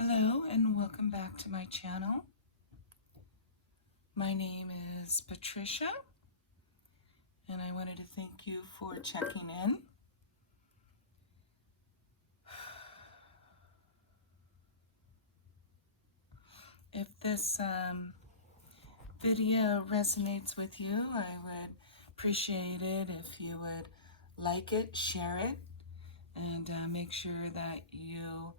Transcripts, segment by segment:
Hello and welcome back to my channel. My name is Patricia and I wanted to thank you for checking in. If this video resonates with you, I would appreciate it if you would like it, share it, and make sure that you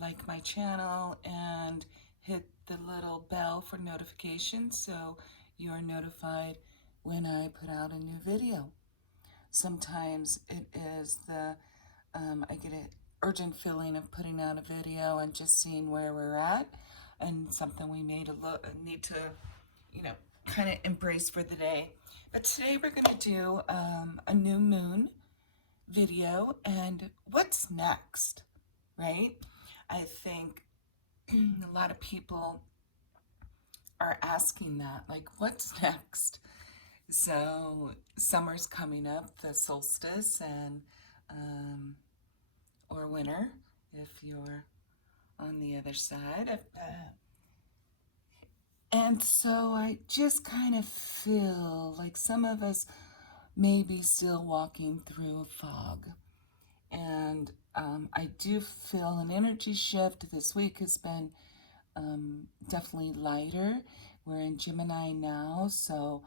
like my channel and hit the little bell for notifications so you are notified when I put out a new video. Sometimes it is I get an urgent feeling of putting out a video and just seeing where we're at and something we need to, kind of embrace for the day. But today we're going to do a new moon video and what's next, right? I think a lot of people are asking that, like, what's next? So summer's coming up, the solstice, and or winter if you're on the other side of that. And so I just kind of feel like some of us may be still walking through a fog. And I do feel an energy shift. This week has been definitely lighter. We're in Gemini now, so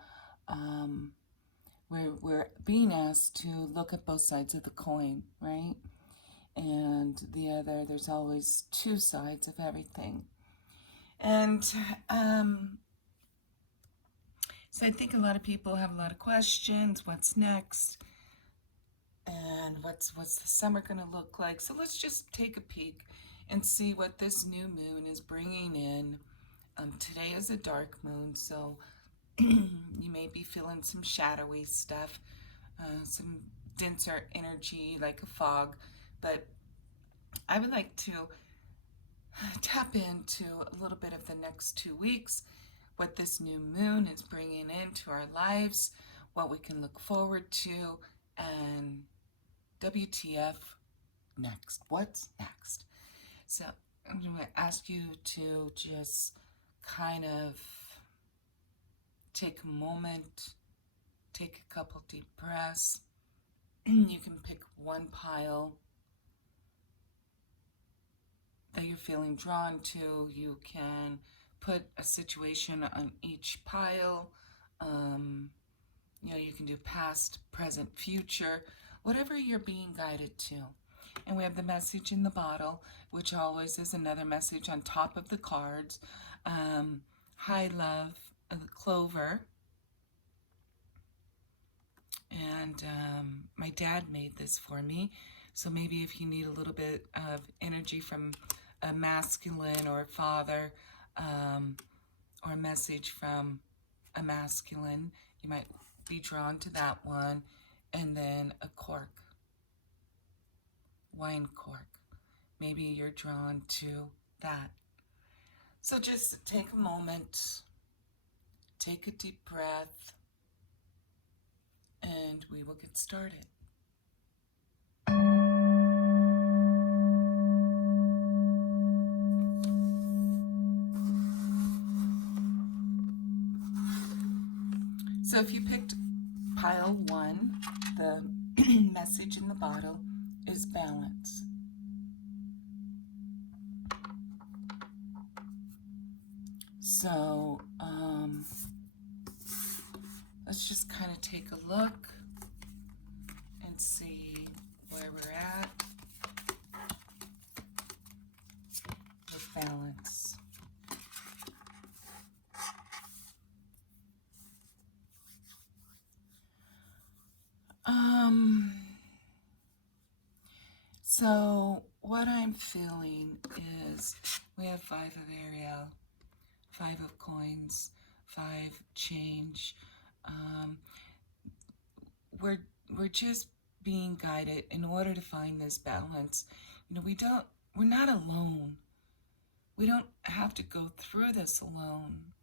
we're being asked to look at both sides of the coin, right? And there's always two sides of everything. And so I think a lot of people have a lot of questions. What's next? And what's the summer going to look like? So let's just take a peek and see what this new moon is bringing in. Today is a dark moon, so you may be feeling some shadowy stuff, some denser energy like a fog, but I would like to tap into a little bit of the next 2 weeks, what this new moon is bringing into our lives, what we can look forward to, and WTF next. What's next? So I'm going to ask you to just kind of take a moment, take a couple deep breaths. You can pick one pile that you're feeling drawn to. You can put a situation on each pile. You can do past, present, future, whatever you're being guided to. And we have the message in the bottle, which always is another message on top of the cards. High love, the clover. And my dad made this for me. So maybe if you need a little bit of energy from a masculine or a father, or a message from a masculine, you might be drawn to that one. And then a cork, wine cork. Maybe you're drawn to that. So just take a moment, take a deep breath, and we will get started. So if you picked pile 1, the message in the bottle is balance. So let's just kind of take a look and see where we're at with balance. So what I'm feeling is we have 5 of Ariel, 5 of coins, 5 change. We're just being guided in order to find this balance. We're not alone. We don't have to go through this alone.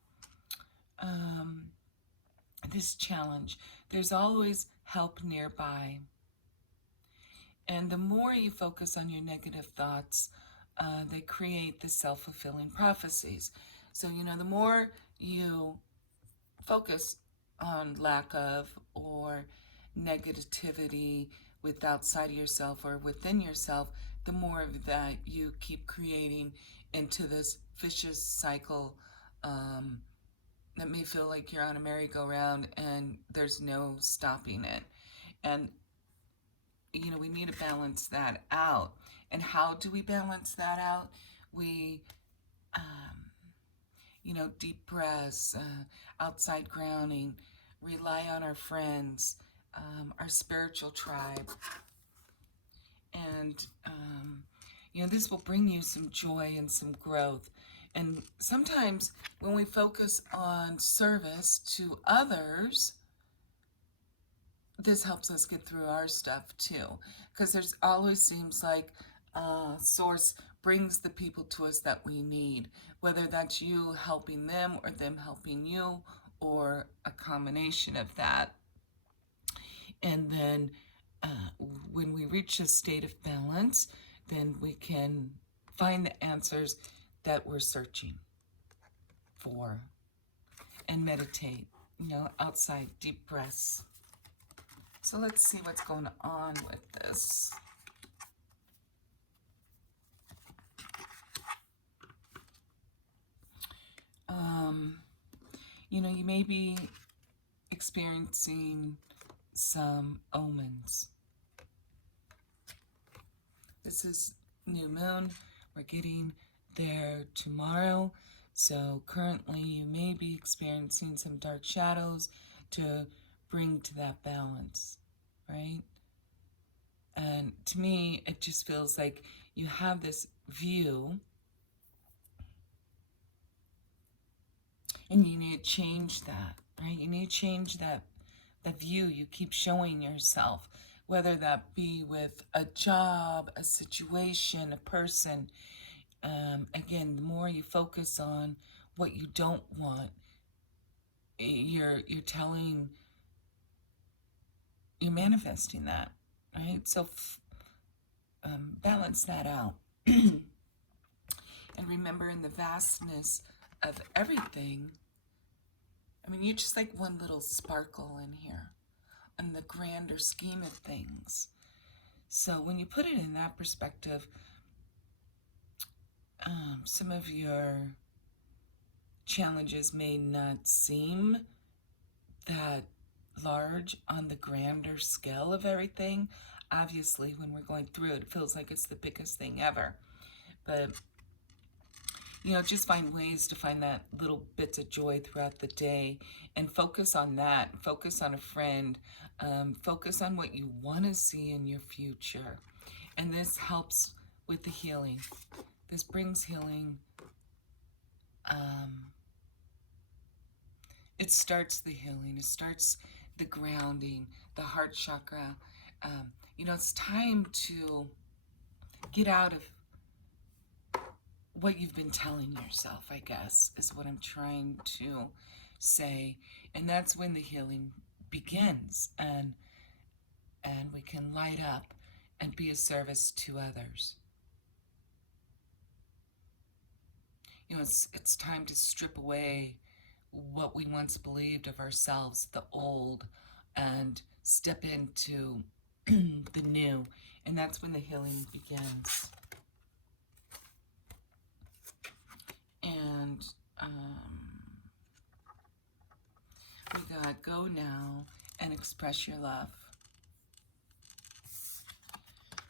This challenge. There's always help nearby. And the more you focus on your negative thoughts, they create the self-fulfilling prophecies. So, the more you focus on lack of or negativity with outside of yourself or within yourself, the more of that you keep creating into this vicious cycle that may feel like you're on a merry-go-round and there's no stopping it. And we need to balance that out. And how do we balance that out? We deep breaths, outside grounding, rely on our friends, our spiritual tribe. And, this will bring you some joy and some growth. And sometimes when we focus on service to others, this helps us get through our stuff too. Because there's always seems like Source brings the people to us that we need, whether that's you helping them or them helping you or a combination of that. And then when we reach a state of balance, then we can find the answers that we're searching for and meditate, outside deep breaths. So let's see what's going on with this. You may be experiencing some omens. This is new moon. We're getting there tomorrow. So currently you may be experiencing some dark shadows to bring to that balance, right? And to me, it just feels like you have this view and you need to change that, right? You need to change that view you keep showing yourself, whether that be with a job, a situation, a person. Again, the more you focus on what you don't want, you're manifesting that, right? So balance that out. And remember, in the vastness of everything, you're just like one little sparkle in here in the grander scheme of things. So when you put it in that perspective, some of your challenges may not seem that large on the grander scale of everything. Obviously, when we're going through it, it feels like it's the biggest thing ever. But just find ways to find that little bits of joy throughout the day and focus on that. Focus on a friend. Focus on what you want to see in your future. And this helps with the healing. This brings healing. It starts the healing. It starts the grounding, the heart chakra. It's time to get out of what you've been telling yourself, I guess, is what I'm trying to say. And that's when the healing begins, and we can light up and be a service to others. It's time to strip away what we once believed of ourselves, the old, and step into the new. And that's when the healing begins. And we got go now and express your love.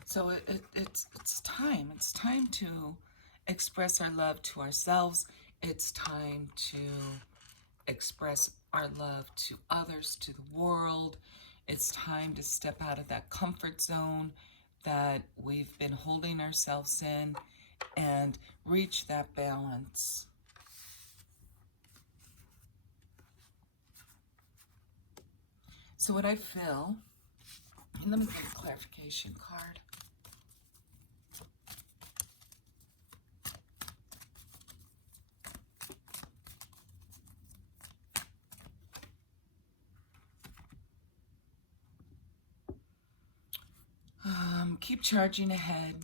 So it's time. It's time to express our love to ourselves. It's time to express our love to others, to the world. It's time to step out of that comfort zone that we've been holding ourselves in and reach that balance. So what I feel, and let me get a clarification card. Keep charging ahead.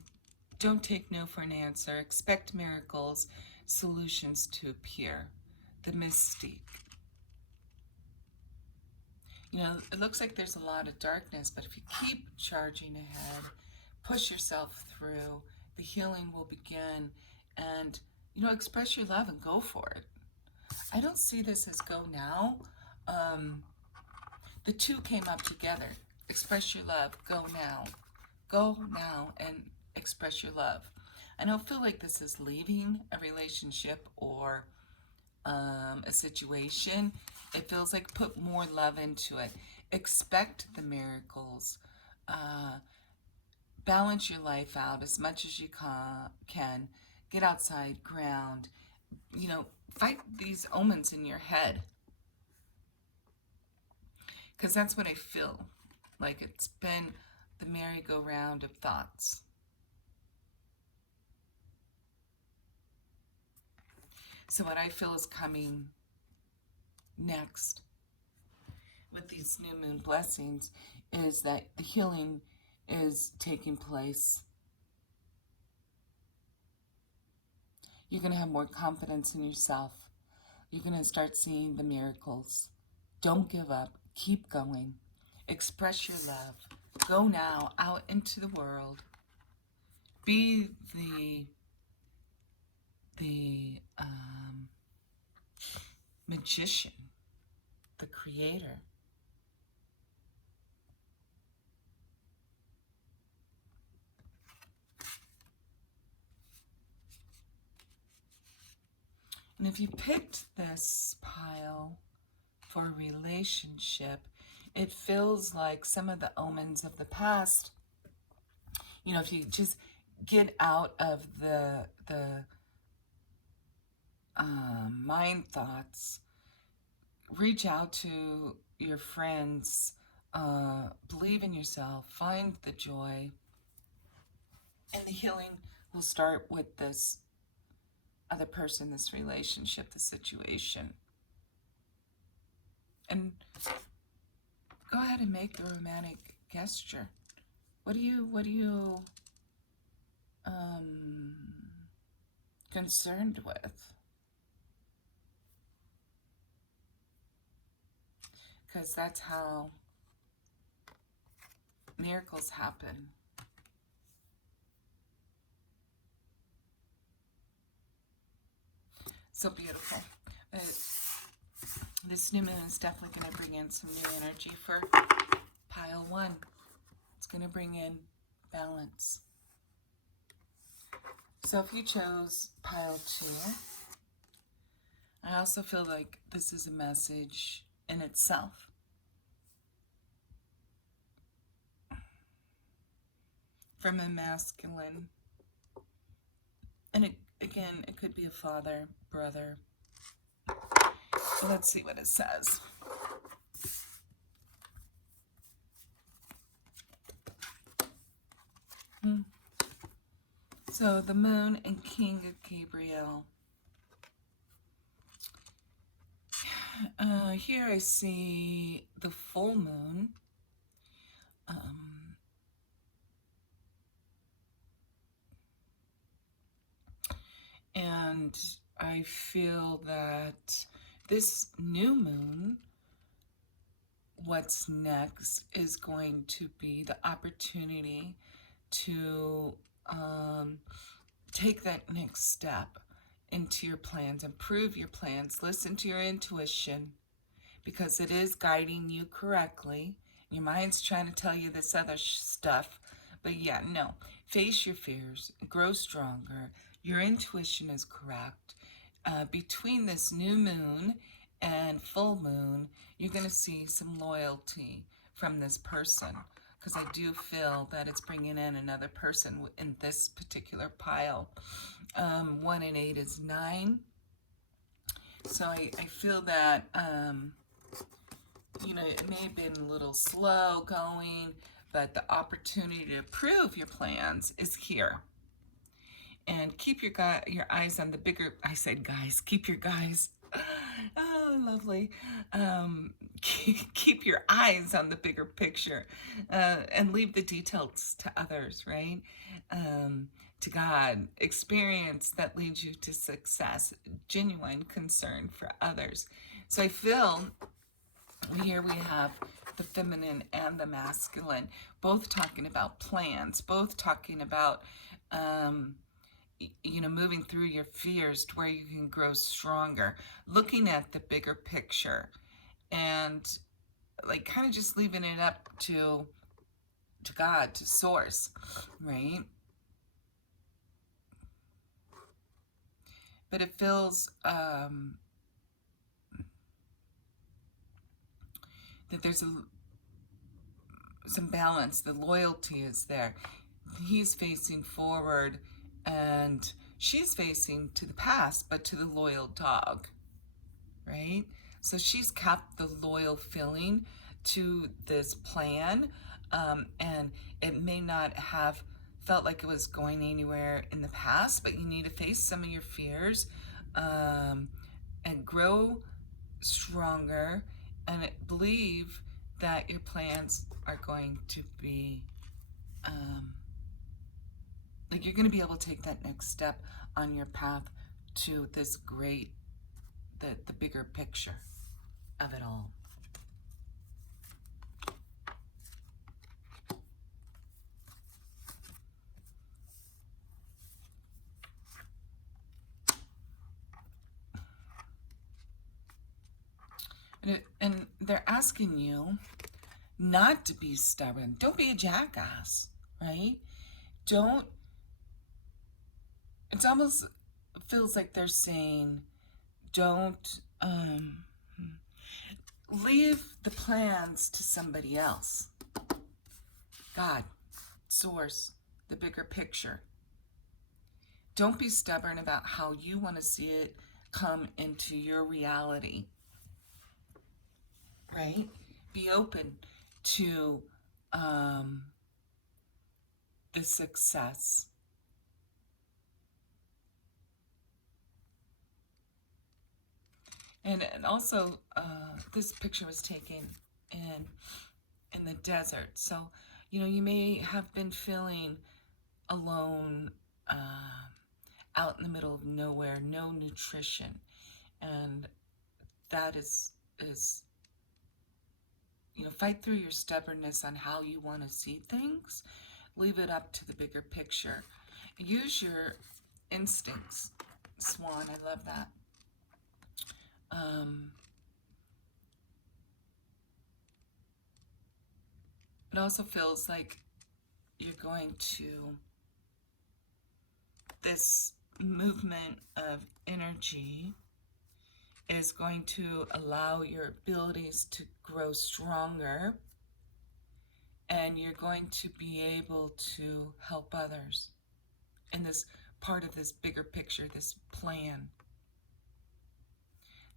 Don't take no for an answer. Expect miracles, solutions to appear. The mystique. You know, it looks like there's a lot of darkness, but if you keep charging ahead, push yourself through, the healing will begin. And, you know, express your love and go for it. I don't see this as go now. The two came up together. Express your love, go now. Go now and express your love. I don't feel like this is leaving a relationship or a situation. It feels like put more love into it. Expect the miracles. Balance your life out as much as you can. Get outside, ground. You know, fight these omens in your head. Because that's what I feel like. It's been the merry-go-round of thoughts. So what I feel is coming next with these new moon blessings is that the healing is taking place. You're going to have more confidence in yourself. You're going to start seeing the miracles. Don't give up. Keep going. Express your love. Go now out into the world. Be the magician, the creator. And if you picked this pile for a relationship, it feels like some of the omens of the past, you know, if you just get out of the mind thoughts, reach out to your friends, believe in yourself, find the joy, and the healing will start with this other person, this relationship, the situation. And go ahead and make the romantic gesture. What are you concerned with? Because that's how miracles happen. So beautiful. This new moon is definitely going to bring in some new energy for pile 1. It's going to bring in balance. So if you chose pile 2, I also feel like this is a message in itself. From a masculine. And again, it could be a father, brother. So let's see what it says. So the moon and King of Gabriel. Here I see the full moon. And I feel that this new moon, what's next, is going to be the opportunity to take that next step into your plans, improve your plans, listen to your intuition, because it is guiding you correctly. Your mind's trying to tell you this other stuff, but yeah, no. Face your fears, grow stronger. Your intuition is correct. Between this new moon and full moon, you're going to see some loyalty from this person, because I do feel that it's bringing in another person in this particular pile. 1 and 8 is 9. So I feel that, you know, it may have been a little slow going, but the opportunity to prove your plans is here. And keep your eyes on the bigger, I said guys, keep your guys. Oh, lovely. Keep your eyes on the bigger picture and leave the details to others, right? to God, experience that leads you to success, genuine concern for others. So I feel here we have the feminine and the masculine, both talking about plans, both talking about, moving through your fears to where you can grow stronger, looking at the bigger picture, and like kind of just leaving it up to God, to source, right? But it feels that there's some balance. The loyalty is there. He's facing forward and she's facing to the past, but to the loyal dog, right? So she's kept the loyal feeling to this plan, and it may not have felt like it was going anywhere in the past, but you need to face some of your fears, and grow stronger, and believe that your plans are going to be, like you're going to be able to take that next step on your path to this great, the bigger picture of it all. And they're asking you not to be stubborn. Don't be a jackass, right? Don't, it's almost feels like they're saying, don't leave the plans to somebody else. God, source, the bigger picture. Don't be stubborn about how you want to see it come into your reality, right? Be open to the success. And also, this picture was taken in the desert. So, you may have been feeling alone, out in the middle of nowhere, no nutrition. And that is fight through your stubbornness on how you want to see things. Leave it up to the bigger picture. Use your instincts, Swan. I love that. It also feels like you're going to, this movement of energy is going to allow your abilities to grow stronger, and you're going to be able to help others in this part of this bigger picture, this plan,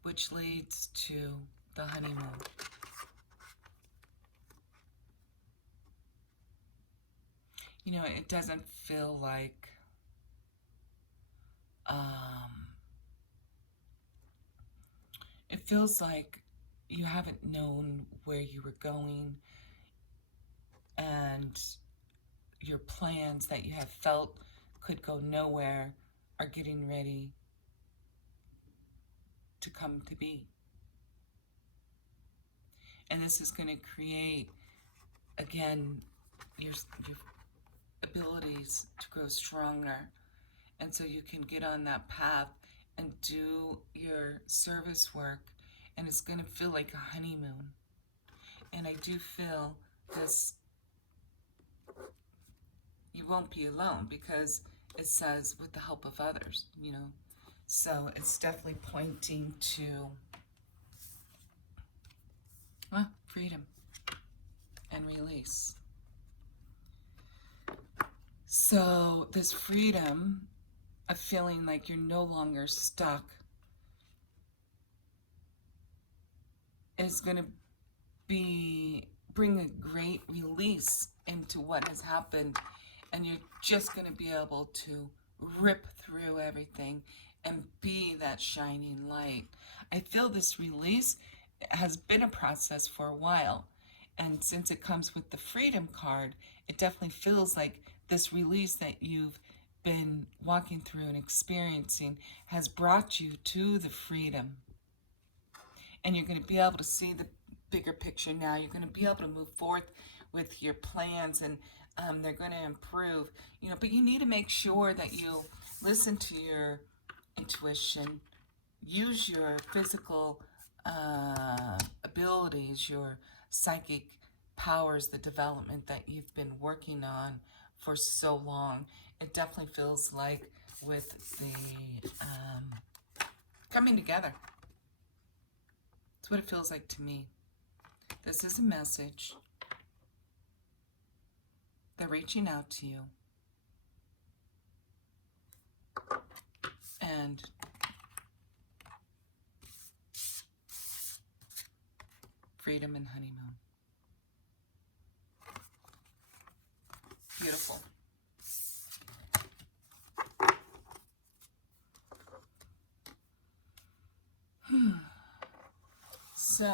which leads to the honeymoon. It doesn't feel like it feels like you haven't known where you were going, and your plans that you have felt could go nowhere are getting ready to come to be. And this is going to create, again, your abilities to grow stronger. And so you can get on that path and do your service work, and it's going to feel like a honeymoon. And I do feel this, you won't be alone, because it says with the help of others, So it's definitely pointing to freedom and release. So this freedom of feeling like you're no longer stuck is going to bring a great release into what has happened, and you're just going to be able to rip through everything and be that shining light. I feel this release has been a process for a while, and since it comes with the freedom card, it definitely feels like this release that you've been walking through and experiencing has brought you to the freedom. And you're going to be able to see the bigger picture now. You're going to be able to move forth with your plans, and they're going to improve. But you need to make sure that you listen to your intuition, use your physical abilities, your psychic powers, the development that you've been working on for so long. It definitely feels like with the coming together. That's what it feels like to me. This is a message. They're reaching out to you. And freedom and honeymoon. Beautiful. So,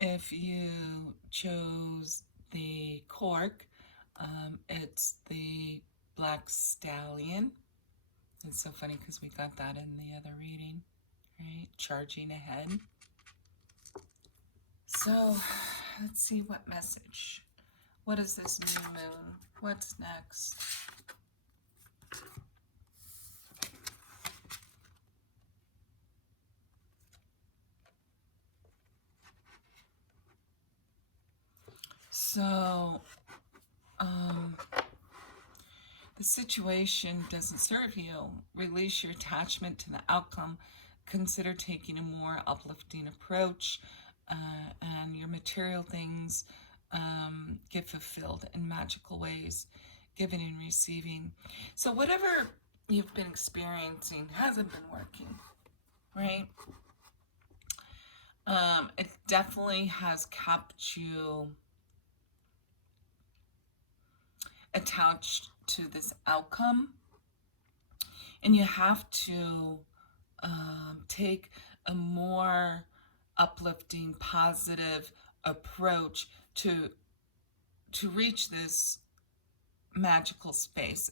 if you chose the cork, it's the black stallion. It's so funny because we got that in the other reading, right? Charging ahead. So, let's see what message. What is this new moon? What's next? So, the situation doesn't serve you. Release your attachment to the outcome. Consider taking a more uplifting approach, and your material things get fulfilled in magical ways, giving and receiving. So whatever you've been experiencing hasn't been working, right? It definitely has kept you attached to this outcome, and you have to take a more uplifting, positive approach to reach this magical space.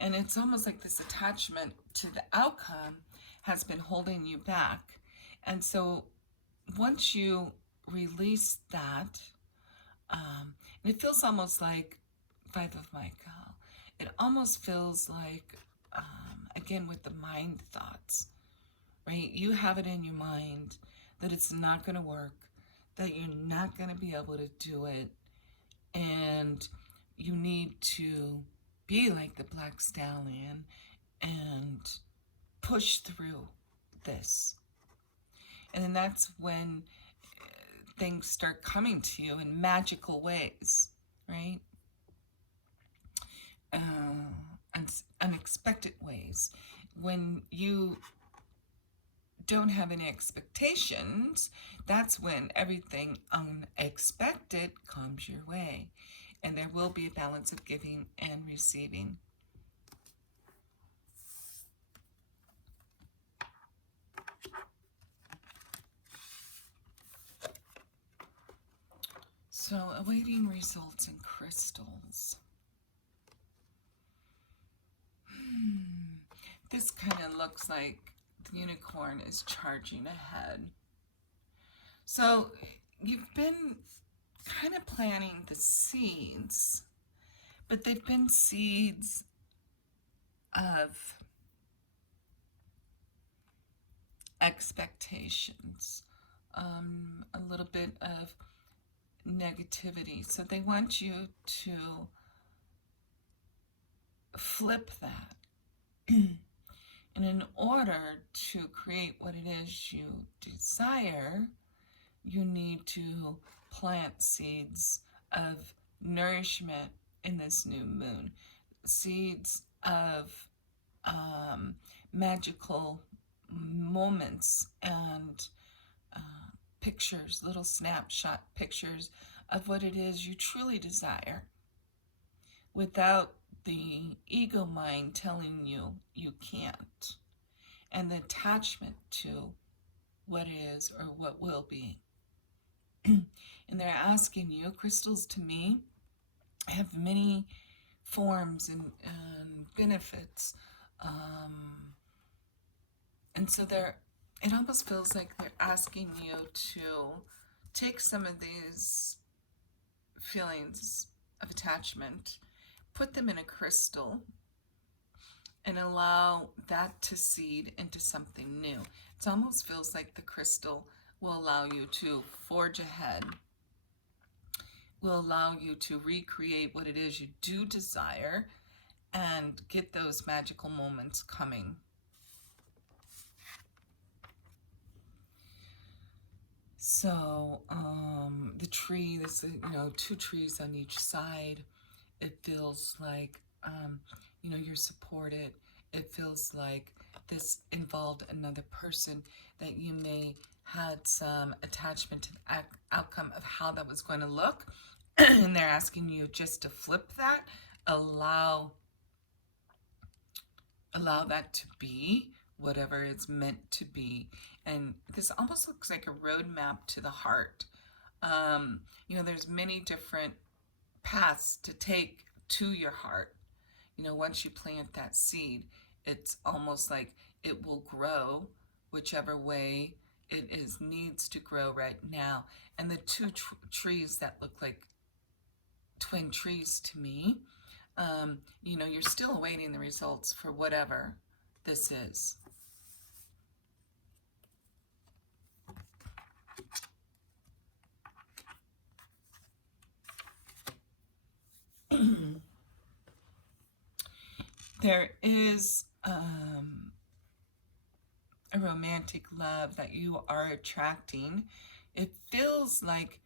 And it's almost like this attachment to the outcome has been holding you back. And so once you release that, and it feels almost like 5 of Michael. It almost feels like, again, with the mind thoughts, right? You have it in your mind that it's not going to work, that you're not going to be able to do it, and you need to be like the black stallion and push through this. And then that's when things start coming to you in magical ways, right? Unexpected ways. When you don't have any expectations, that's when everything unexpected comes your way. And there will be a balance of giving and receiving. So, awaiting results in crystals. This kind of looks like the unicorn is charging ahead. So, you've been kind of planting the seeds, but they've been seeds of expectations, a little bit of negativity. So they want you to flip that. And in order to create what it is you desire, you need to plant seeds of nourishment in this new moon. Seeds of magical moments and pictures, little snapshot pictures of what it is you truly desire, without the ego mind telling you you can't, and the attachment to what is or what will be. And they're asking you, crystals to me have many forms and benefits. And so it almost feels like they're asking you to take some of these feelings of attachment, put them in a crystal, and allow that to seed into something new. It almost feels like the crystal will allow you to forge ahead, will allow you to recreate what it is you do desire and get those magical moments coming. So the tree, this, two trees on each side, it feels like, you're supported. It feels like this involved another person, that you may had some attachment to the outcome of how that was going to look. And they're asking you just to flip that, allow that to be whatever it's meant to be. And this almost looks like a roadmap to the heart. There's many different paths to take to your heart. Once you plant that seed, it's almost like it will grow whichever way it needs to grow right now. And the two trees that look like twin trees to me, you're still awaiting the results for whatever this is. There is a romantic love that you are attracting. It feels like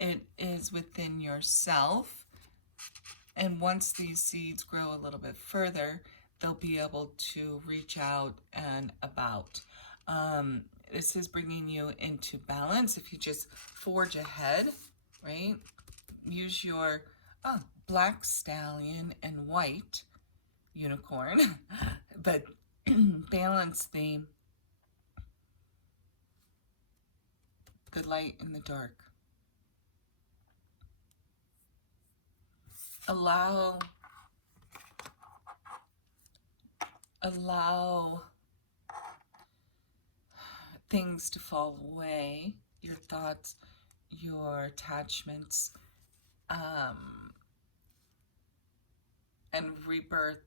it is within yourself. And once these seeds grow a little bit further, they'll be able to reach out and about. This is bringing you into balance. If you just forge ahead, right? Use your black stallion and white unicorn, but balance the light and the dark. Allow things to fall away, your thoughts, your attachments, and rebirth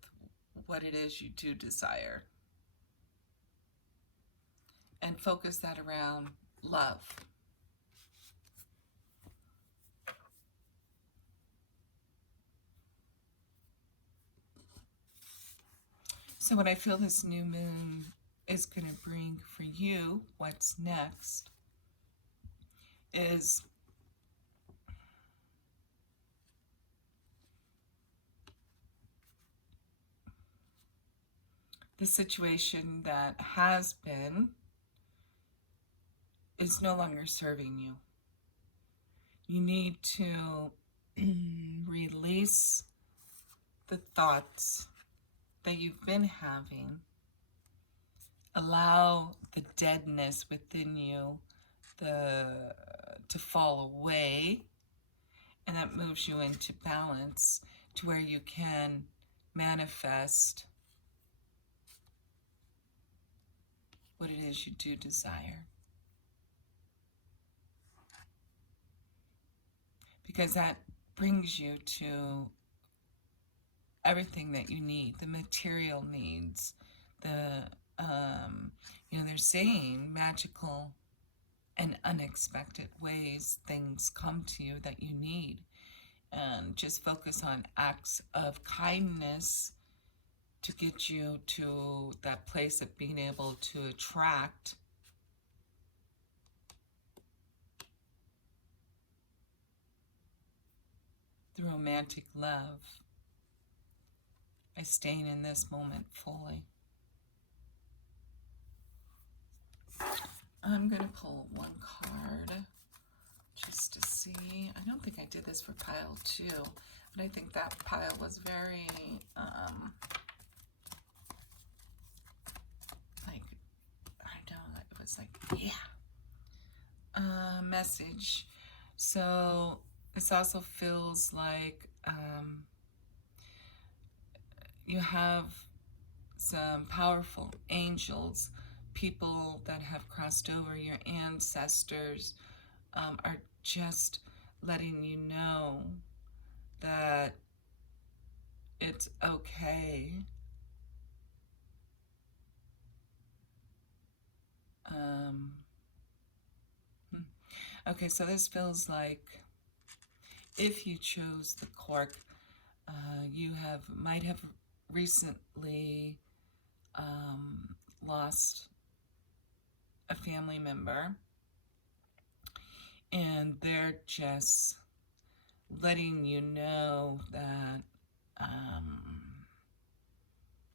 what it is you do desire. And focus that around love. So what I feel this new moon is going to bring for you, what's next, is the situation that has been is no longer serving you. You need to release the thoughts that you've been having. Allow the deadness within you to fall away, and that moves you into balance to where you can manifest what it is you do desire. Because that brings you to everything that you need, the material needs, they're saying magical and unexpected ways things come to you that you need. And just focus on acts of kindness to get you to that place of being able to attract the romantic love by staying in this moment fully. I'm going to pull one card just to see. I don't think I did this for pile 2, but I think that pile was very, it was like, yeah. Message. So this also feels like you have some powerful angels, people that have crossed over, your ancestors, are just letting you know that it's okay. Um, okay, so this feels like if you chose the cork, you might have recently lost a family member, and they're just letting you know that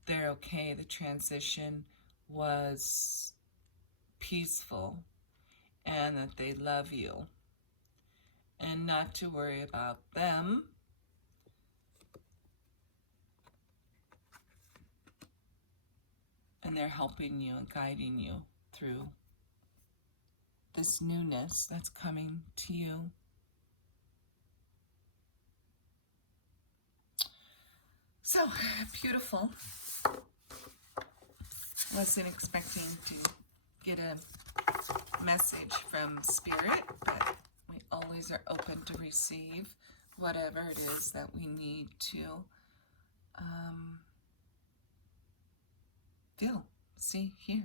they're okay. The transition was peaceful and that they love you, and not to worry about them. And they're helping you and guiding you through this newness that's coming to you. So beautiful. Wasn't expecting to get a message from Spirit, but we always are open to receive whatever it is that we need to feel, see, hear.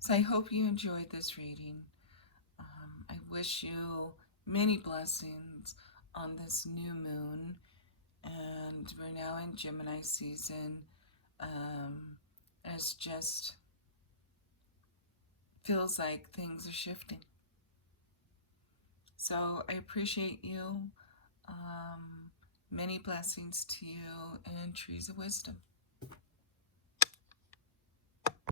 So I hope you enjoyed this reading. I wish you many blessings on this new moon. And we're now in Gemini season. And it's just feels like things are shifting. So I appreciate you. Many blessings to you and trees of wisdom.